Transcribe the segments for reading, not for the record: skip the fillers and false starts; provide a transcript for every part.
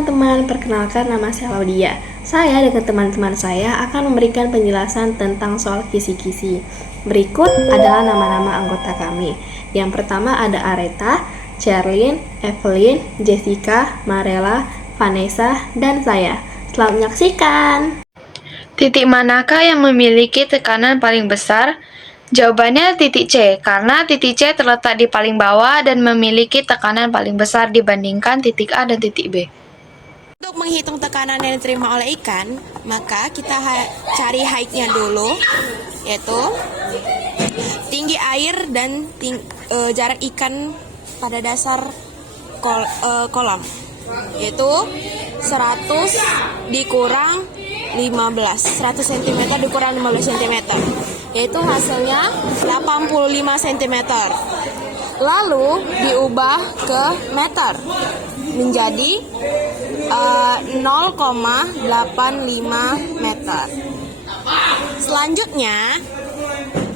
teman-teman, perkenalkan nama saya Laudia. Saya dengan teman-teman saya akan memberikan penjelasan tentang soal kisi-kisi. Berikut adalah nama-nama anggota kami. Yang pertama ada Areta, Cherlyn, Evelyn, Jessica, Marella, Vanessa, dan saya. Selamat menyaksikan! Titik manakah yang memiliki tekanan paling besar? Jawabannya titik C, karena titik C terletak di paling bawah dan memiliki tekanan paling besar dibandingkan titik A dan titik B. Untuk menghitung tekanan yang diterima oleh ikan, maka kita cari height-nya dulu, yaitu tinggi air dan jarak ikan pada dasar kolam, yaitu 100 dikurang 100 cm dikurang 15 cm, yaitu hasilnya 85 cm. Lalu diubah ke meter menjadi 0,85 meter. Selanjutnya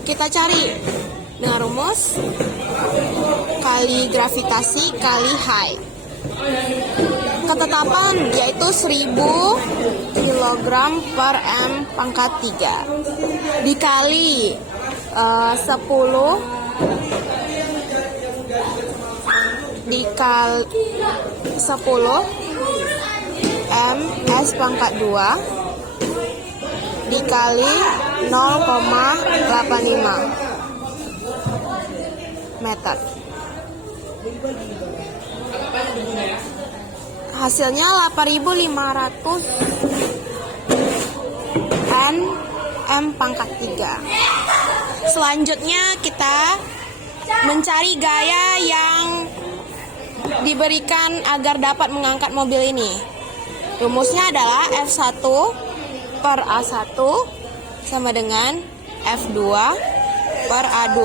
kita cari dengan rumus kali gravitasi kali height. Ketetapan yaitu 1000 kg per M pangkat 3 dikali 10 dikali 10 M S pangkat 2 dikali 0,85 meter. Hasilnya 8500 M pangkat 3. Selanjutnya kita mencari gaya yang diberikan agar dapat mengangkat mobil ini. Rumusnya adalah F1 per A1 sama dengan F2 per A2.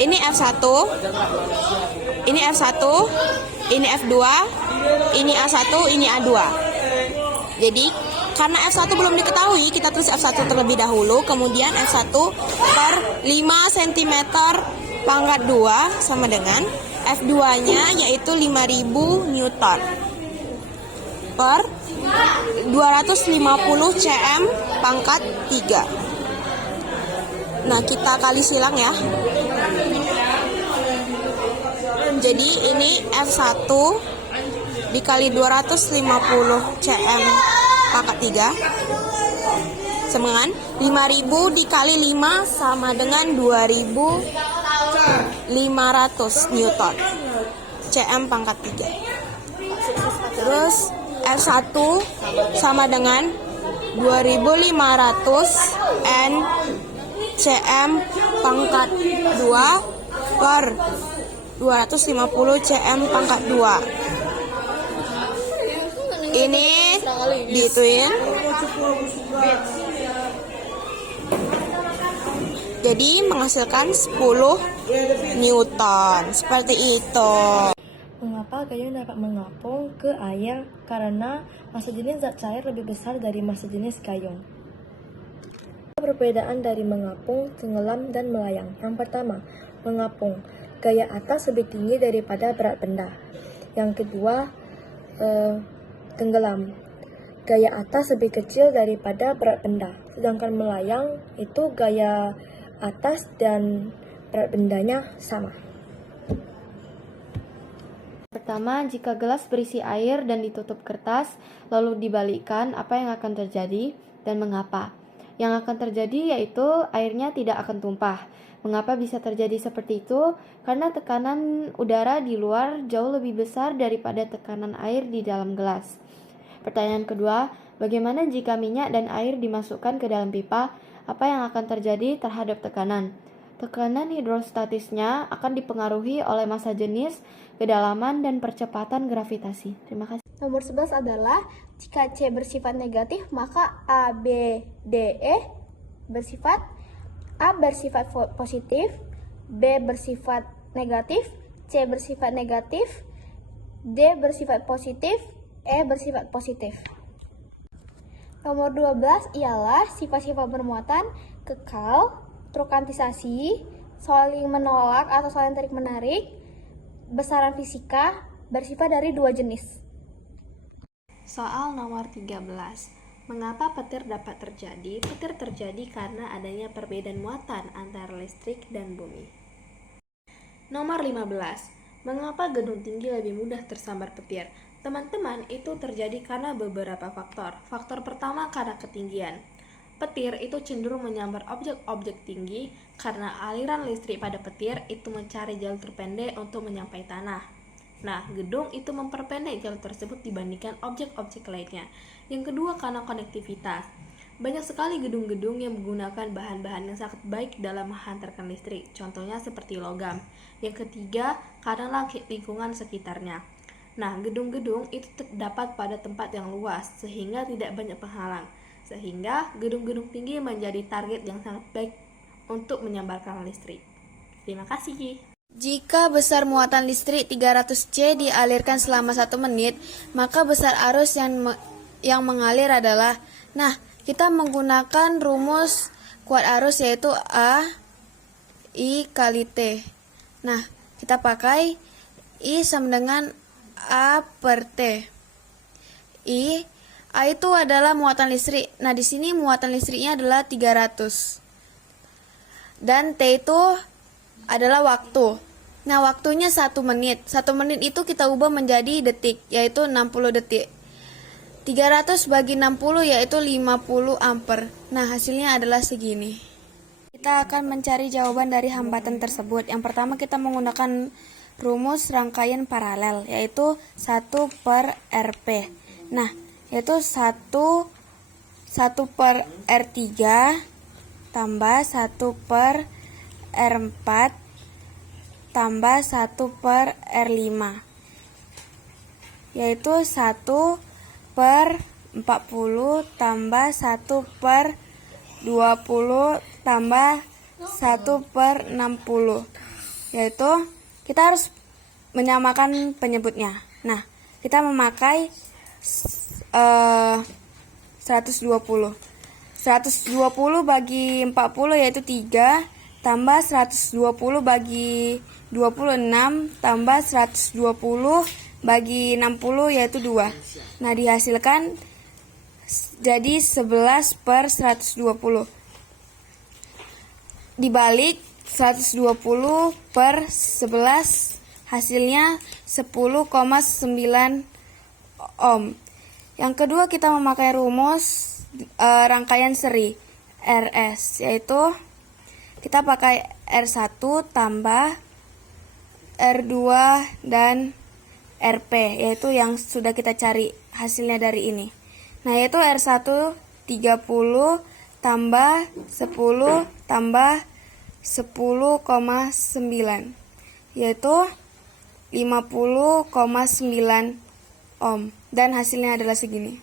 Ini F1, ini F1, ini F2, ini A1, ini A2. Jadi karena F1 belum diketahui, kita tulis F1 terlebih dahulu, kemudian F1 per 5 cm pangkat 2 sama dengan F2-nya yaitu 5000 Newton per 250 cm pangkat 3. Nah, kita kali silang ya. Jadi ini F1 dikali 250 cm pangkat 3 sama dengan 5000 dikali 5 sama dengan 2500 Newton cm pangkat 3. Terus F1 sama dengan 2500 N cm pangkat 2 per 250 cm pangkat 2. Ini dihituin. Jadi menghasilkan 10 Newton. Seperti itu. Mengapa gayung dapat mengapung ke air? Karena massa jenis zat cair lebih besar dari massa jenis gayung. Perbedaan dari mengapung, tenggelam, dan melayang. Yang pertama, mengapung. Gaya atas lebih tinggi daripada berat benda. Yang kedua, tenggelam. Gaya atas lebih kecil daripada berat benda. Sedangkan melayang itu gaya atas dan berat bendanya sama. Pertama, jika gelas berisi air dan ditutup kertas, lalu dibalikkan, apa yang akan terjadi dan mengapa? Yang akan terjadi yaitu airnya tidak akan tumpah. Mengapa bisa terjadi seperti itu? Karena tekanan udara di luar jauh lebih besar daripada tekanan air di dalam gelas. Pertanyaan kedua, bagaimana jika minyak dan air dimasukkan ke dalam pipa? Apa yang akan terjadi terhadap tekanan? Tekanan hidrostatisnya akan dipengaruhi oleh massa jenis, kedalaman, dan percepatan gravitasi. Terima kasih. Nomor 11 adalah jika C bersifat negatif, maka A, B, D, E bersifat A bersifat positif, B bersifat negatif, C bersifat negatif, D bersifat positif, E bersifat positif. Nomor 12 ialah sifat-sifat bermuatan kekal, trokantisasi, saling menolak atau saling tarik-menarik, besaran fisika, bersifat dari dua jenis. Soal nomor 13. Mengapa petir dapat terjadi? Petir terjadi karena adanya perbedaan muatan antara listrik dan bumi. Nomor 15. Mengapa gedung tinggi lebih mudah tersambar petir? Teman-teman, itu terjadi karena beberapa faktor. Faktor pertama karena ketinggian. Petir itu cenderung menyambar objek-objek tinggi karena aliran listrik pada petir itu mencari jalur terpendek untuk menyampai tanah. Nah, gedung itu memperpendek jalur tersebut dibandingkan objek-objek lainnya. Yang kedua karena konektivitas. Banyak sekali gedung-gedung yang menggunakan bahan-bahan yang sangat baik dalam menghantarkan listrik, contohnya seperti logam. Yang ketiga karena lingkungan sekitarnya. Nah, gedung-gedung itu terdapat pada tempat yang luas, sehingga tidak banyak penghalang. Sehingga gedung-gedung tinggi menjadi target yang sangat baik untuk menyambarkan listrik. Terima kasih. Jika besar muatan listrik 300C dialirkan selama 1 menit, maka besar arus yang mengalir adalah, nah, kita menggunakan rumus kuat arus yaitu A I kali T. Nah, kita pakai I sama dengan A per T. A itu adalah muatan listrik. Nah, di sini muatan listriknya adalah 300. Dan T itu adalah waktu. Nah, waktunya 1 menit. 1 menit itu kita ubah menjadi detik, yaitu 60 detik. 300 bagi 60 yaitu 50 ampere. Nah, hasilnya adalah segini. Kita akan mencari jawaban dari hambatan tersebut. Yang pertama kita menggunakan rumus rangkaian paralel, yaitu 1 per Rp. Nah, yaitu 1 per R3 tambah 1 per R4 tambah 1 per R5, yaitu 1 per 40 tambah 1 per 20 tambah 1 per 60, yaitu kita harus menyamakan penyebutnya. Nah, kita memakai 120 bagi 40 yaitu 3 tambah 120 bagi 26 tambah 120 bagi 60 yaitu 2. Nah, dihasilkan jadi 11 per 120. Dibalik 120 per 11 hasilnya 10,9 ohm. Yang kedua kita memakai rumus rangkaian seri RS, yaitu kita pakai R1 tambah R2 dan RP, yaitu yang sudah kita cari hasilnya dari ini. Nah, yaitu R1 30 tambah 10 tambah 10,9, yaitu 50,9 ohm. Dan hasilnya adalah segini.